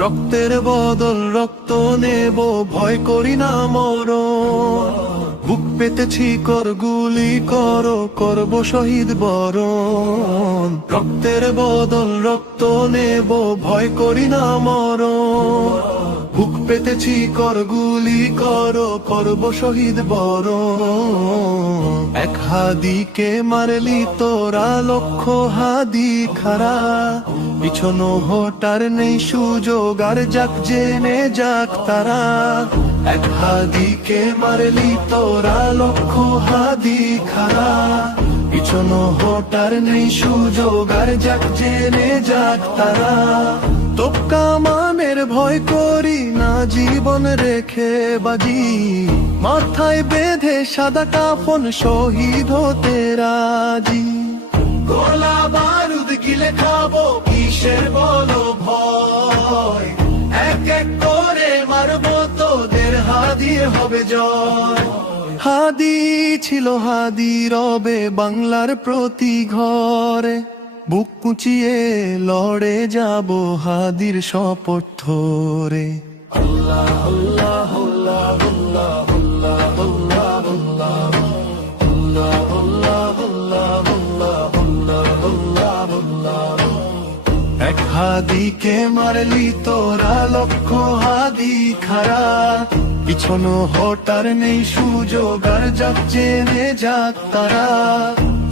রক্তের বদল রক্ত নেব, ভয় করি না মরণ। বুক পেতেছি কর গুলি করো, করব শহীদ বরণ। রক্তের বদল রক্ত নেব, ভয় করি না মরণ। বুক পেতেছি কর গুলি করো, করব শহীদ বরণ। এক হাদিকে মারলি তোরা, লক্ষ হাদি খারা। পিছনো হটার নেই সুযোগ, আর যাক জেনে যাক তারা। এক হাদিকে মারলি তোরা, লক্ষ হাদি খারা। পিছনো হটার নেই সুযোগ, আর যাক জেনে যাক তারা। তোপকা মানের ভয় করি না, জীবন রেখে বাজি। মাথায় বেঁধে সাদা কাফন, শহীদ হতে রাজি। গোলা বারুদ গিলে খাবো, কিসের বলো ভয়। এক এক করে মারবো তোদের, হাদির হবে জয়। হাদি ছিল হাদি রবে বাংলার প্রতি ঘরে। বুক কুচিয়ে লড়ে যাব হাদির শপথ ধরে। আল্লাহ আল্লাহ আল্লাহ আল্লাহ আল্লাহ আল্লাহ আল্লাহ আল্লাহ আল্লাহ। এক হাদিকে মারলি তোরা, লক্ষ হাদি খারা। পিছনো হটার নেই সুযোগ, আর যাক জেনে যাক তারা।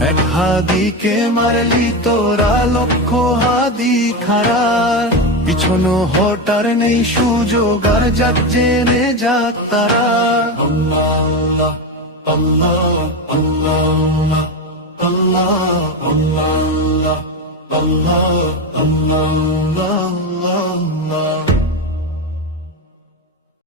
এক হাদিকে মারলি তোরা, লক্ষ হাদি খারা। পিছনো হটার নেই সুযোগ, আর যাক জেনে যাক তারা। আল্লাহ আল্লাহ আল্লাহ আল্লাহ আল্লাহ আল্লাহ আল্লাহ আল্লাহ।